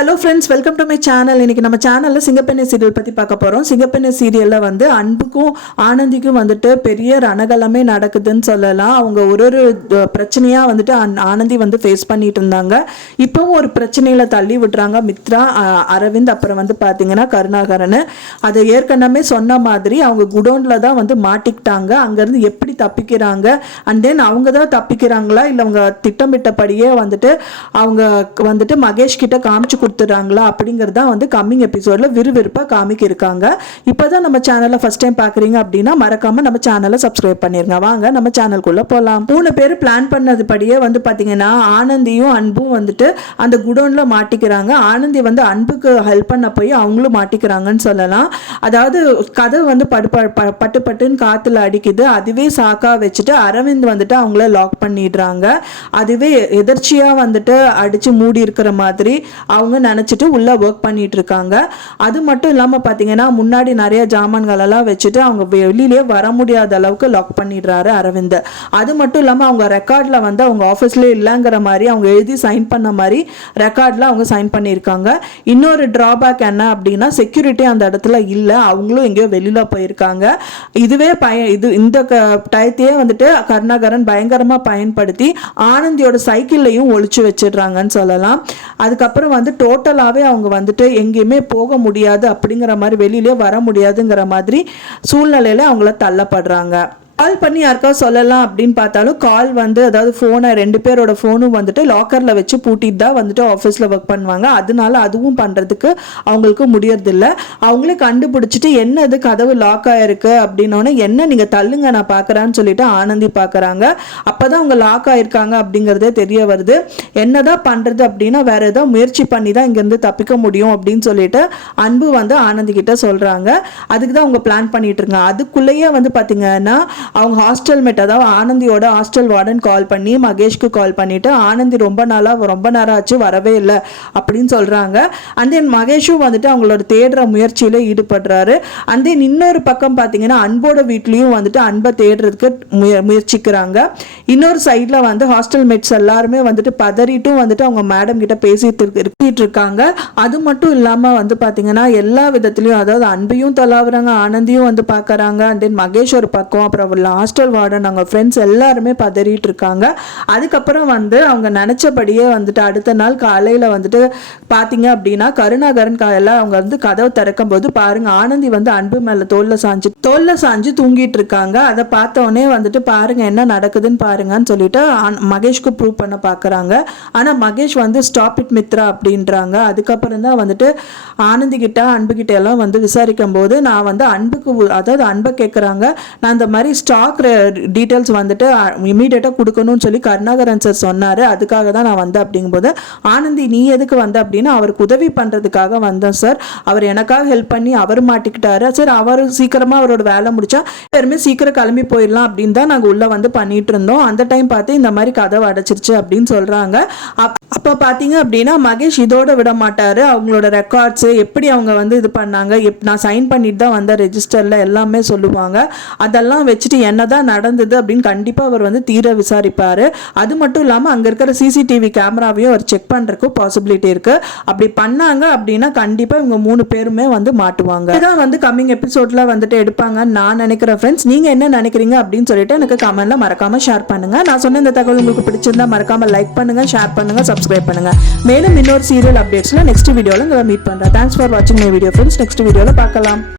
Hello friends welcome to my channel இன்னைக்கு நம்ம சேனலில் சிங்கப்பெண்ணை சீரியல் பற்றி பார்க்க போகிறோம் சிங்கப்பெண்ணை சீரியலில் வந்து அன்புக்கும் ஆனந்திக்கும் வந்துட்டு பெரிய ரணகலமே நடக்குதுன்னு சொல்லலாம். அவங்க ஒரு ஒரு பிரச்சனையாக வந்துட்டு அன் ஆனந்தி வந்து ஃபேஸ் பண்ணிட்டு இருந்தாங்க. இப்போவும் ஒரு பிரச்சனையில் தள்ளி விடுறாங்க. மித்ரா அரவிந்த் அப்புறம் வந்து பார்த்தீங்கன்னா கருணாகரன். அதை ஏற்கனவே சொன்ன மாதிரி அவங்க குடோனில் தான் வந்து மாட்டிக்கிட்டாங்க. அங்கேருந்து எப்படி தப்பிக்கிறாங்க? அண்ட் தென் அவங்க தான் தப்பிக்கிறாங்களா? இல்லை அவங்க திட்டமிட்டபடியே வந்துட்டு அவங்க வந்துட்டு மகேஷ் கிட்ட காமிச்சு கொடுத்துட்றாங்களா அப்படிங்கிறது தான் வந்து கம்மிங் எபிசோடில் விறுவிறுப்பாக காமிக்கிருக்காங்க. இப்போ தான் நம்ம சேனலை ஃபஸ்ட் டைம் பார்க்குறீங்க அப்படின்னா மறக்காமல் நம்ம சேனலை சப்ஸ்கிரைப் பண்ணிடுங்க வாங்க நம்ம சேனல்குள்ளே போகலாம் மூணு பேர் பிளான் பண்ணதுபடியே வந்து பார்த்தீங்கன்னா ஆனந்தியும் அன்பும் வந்துட்டு அந்த குடோனில் மாட்டிக்கிறாங்க. ஆனந்தி வந்து அன்புக்கு ஹெல்ப் பண்ண போய் அவங்களும் மாட்டிக்கிறாங்கன்னு சொல்லலாம். அதாவது கதை வந்து படு ப- பட்டு பட்டுன்னு காற்றுல அடிக்குது. அதுவே சாக்கா வச்சுட்டு அரவிந்த் வந்துட்டு அவங்கள லாக் பண்ணிடுறாங்க. அதுவே எதர்ச்சியாக வந்துட்டு அடித்து மூடி இருக்கிற மாதிரி அவங்க நினச்சிட்டு உள்ளே ஒர்க் பண்ணிட்டு இருக்காங்க அது மட்டும் இல்லாமல் பார்த்தீங்கன்னா முன்னாடி நிறைய ஜாமான்கள் எல்லாம் வச்சுட்டு அவங்க வெளியிலே வர முடியாத அளவுக்கு லாக் பண்ணிடுறாரு அரவிந்த். அது மட்டும் இல்லாமல் அவங்க ரெக்கார்டில் வந்து அவங்க ஆஃபீஸ்லேயே இல்லைங்கிற மாதிரி அவங்க எழுதி சைன் பண்ண மாதிரி ரெக்கார்டில் அவங்க சைன் பண்ணியிருக்காங்க. இன்னொரு ட்ராபேக் என்ன அப்படின்னா செக்யூரிட்டி அந்த இடத்துல இல்லை. அவங்களும் எங்கேயோ வெளியில் போயிருக்காங்க. இதுவே பய இது இந்த க டயத்தையே வந்துட்டு கருணாகரன் பயங்கரமாக பயன்படுத்தி ஆனந்தியோட சைக்கிள்லையும் ஒழிச்சு வச்சிடுறாங்கன்னு சொல்லலாம். அதுக்கப்புறம் வந்து டோட்டலாகவே அவங்க வந்துட்டு எங்கேயுமே போக முடியாது அப்படிங்கிற மாதிரி வெளியிலே வர முடியாதுங்கிற மாதிரி சூழ்நிலையில் அவங்கள தள்ளப்படுறாங்க. கால் பண்ணி யாருக்கா சொல்லலாம் அப்படின்னு பார்த்தாலும் கால் வந்து அதாவது ஃபோனை ரெண்டு பேரோட ஃபோனும் வந்துட்டு லாக்கரில் வச்சு பூட்டிட்டு தான் வந்துட்டு ஆஃபீஸில் ஒர்க் பண்ணுவாங்க. அதனால அதுவும் பண்ணுறதுக்கு அவங்களுக்கு முடியறதில்ல. அவங்களே கண்டுபிடிச்சிட்டு என்ன இது கதவு லாக் ஆகிருக்கு அப்படின்னோடனே என்ன நீங்கள் தள்ளுங்க நான் பார்க்குறேன்னு சொல்லிட்டு ஆனந்தி பார்க்குறாங்க. அப்போ தான் அவங்க லாக் ஆகிருக்காங்க அப்படிங்கிறதே தெரிய வருது. என்ன தான் பண்ணுறது அப்படின்னா வேறு ஏதோ முயற்சி பண்ணி தான் இங்கேருந்து தப்பிக்க முடியும் அப்படின்னு சொல்லிட்டு அன்பு வந்து ஆனந்தி கிட்ட சொல்கிறாங்க அதுக்கு தான் அவங்க பிளான் பண்ணிட்டு இருக்காங்க. அதுக்குள்ளேயே வந்து பார்த்தீங்கன்னா அவங்க ஹாஸ்டல் மேட் அதாவது ஆனந்தியோட ஹாஸ்டல் வார்டன் கால் பண்ணி மகேஷ்க்கு கால் பண்ணிவிட்டு ஆனந்தி ரொம்ப நாளாக ரொம்ப நேரம் ஆச்சு வரவே இல்லை அப்படின்னு சொல்கிறாங்க அண்ட் தென் மகேஷும் வந்துட்டு அவங்களோட தேடுற முயற்சியில் ஈடுபடுறாரு. அண்ட் தென் இன்னொரு பக்கம் பார்த்தீங்கன்னா அன்போட வீட்லேயும் வந்துட்டு அன்பை தேடுறதுக்கு முய முயற்சிக்கிறாங்க. இன்னொரு சைடில் வந்து ஹாஸ்டல் மேட்ஸ் எல்லாருமே வந்துட்டு பதறிட்டும் வந்துட்டு அவங்க மேடம் கிட்ட பேசிட்டு இருக்கிட்டு இருக்காங்க. அது மட்டும் இல்லாமல் வந்து பார்த்தீங்கன்னா எல்லா விதத்துலையும் அதாவது அன்பையும் தொலாவுறாங்க ஆனந்தியும் வந்து பார்க்குறாங்க அண்ட் தென் மகேஷ் ஒரு பக்கம் அப்புறம் ஹாஸ்டல் வார்டன் அவங்க ஃப்ரெண்ட்ஸ் எல்லாருமே பதறிட்டு இருக்காங்க அதுக்கப்புறம் வந்து அவங்க நினச்சபடியே வந்துட்டு அடுத்த நாள் காலையில் வந்துட்டு பார்த்தீங்க அப்படின்னா கருணாகரன் காலையில் அவங்க வந்து கதவை திறக்கும் போது பாருங்க ஆனந்தி வந்து அன்பு மேலே தோல்ல சாஞ்சு தோல்ல சாஞ்சு தூங்கிட்டு இருக்காங்க அதை பார்த்த உடனே வந்துட்டு பாருங்க என்ன நடக்குதுன்னு பாருங்கன்னு சொல்லிட்டு மகேஷ்க்கு ப்ரூவ் பண்ண பார்க்குறாங்க ஆனால் மகேஷ் வந்து ஸ்டாப் இட் மித்ரா அப்படின்றாங்க. அதுக்கப்புறம் தான் வந்துட்டு ஆனந்தி கிட்ட அன்பு கிட்ட எல்லாம் வந்து விசாரிக்கும் போது நான் வந்து அன்புக்கு அதாவது அன்பை கேட்குறாங்க நான் அந்த மாதிரி ஸ்டாக் டீட்டெயில்ஸ் வந்துட்டு இமீடியட்டாக கொடுக்கணும்னு சொல்லி கருணாகரன் சார் சொன்னார். அதுக்காக தான் நான் வந்தேன் அப்படிங்கும்போது ஆனந்தி நீ எதுக்கு வந்த? அப்படின்னா அவருக்கு உதவி பண்ணுறதுக்காக வந்தேன் சார். அவர் எனக்காக ஹெல்ப் பண்ணி அவர் மாட்டிக்கிட்டாரு. சார் அவர் சீக்கிரமாக அவரோட வேலை முடிச்சா எல்லாருமே சீக்கிரம் கிளம்பி போயிடலாம் அப்படின்னு தான் நாங்கள் உள்ளே வந்து பண்ணிட்டு இருந்தோம். அந்த டைம் பார்த்து இந்த மாதிரி கதவை அடைச்சிருச்சு அப்படின்னு சொல்கிறாங்க அப்போ பார்த்தீங்க அப்படின்னா மகேஷ் இதோட விட மாட்டார். அவங்களோட ரெக்கார்ட்ஸு எப்படி அவங்க வந்து இது பண்ணாங்க எப் நான் சைன் பண்ணிட்டு தான் வந்த ரெஜிஸ்டரில் எல்லாமே சொல்லுவாங்க. அதெல்லாம் வச்சு வச்சுட்டு என்னதான் நடந்தது அப்படின்னு கண்டிப்பாக அவர் வந்து தீர விசாரிப்பார். அது மட்டும் இல்லாமல் அங்கே இருக்கிற சிசிடிவி கேமராவையும் அவர் செக் பண்ணுறக்கு பாசிபிலிட்டி இருக்குது அப்படி பண்ணாங்க அப்படின்னா கண்டிப்பாக இவங்க மூணு பேருமே வந்து மாட்டுவாங்க. இதான் வந்து கம்மிங் எபிசோடில் வந்துட்டு எடுப்பாங்கன்னு நான் நினைக்கிறேன் ஃப்ரெண்ட்ஸ் நீங்கள் என்ன நினைக்கிறீங்க அப்படின்னு சொல்லிட்டு எனக்கு கமெண்ட்டில் மறக்காமல் ஷேர் பண்ணுங்கள் நான் சொன்ன இந்த தகவல் உங்களுக்கு பிடிச்சிருந்தா மறக்காமல் லைக் பண்ணுங்கள் ஷேர் பண்ணுங்கள் சப்ஸ்கிரைப் பண்ணுங்கள் மேலும் இன்னொரு சீரியல் அப்டேட்ஸில் நெக்ஸ்ட் வீடியோவில் உங்களை மீட் பண்ணுறேன் தேங்க்ஸ் ஃபார் வாட்சிங் மை வீடியோ ஃப்ரெண்ட்ஸ் நெக்ஸ்ட் வீடியோவில் பார்க்கலாம்.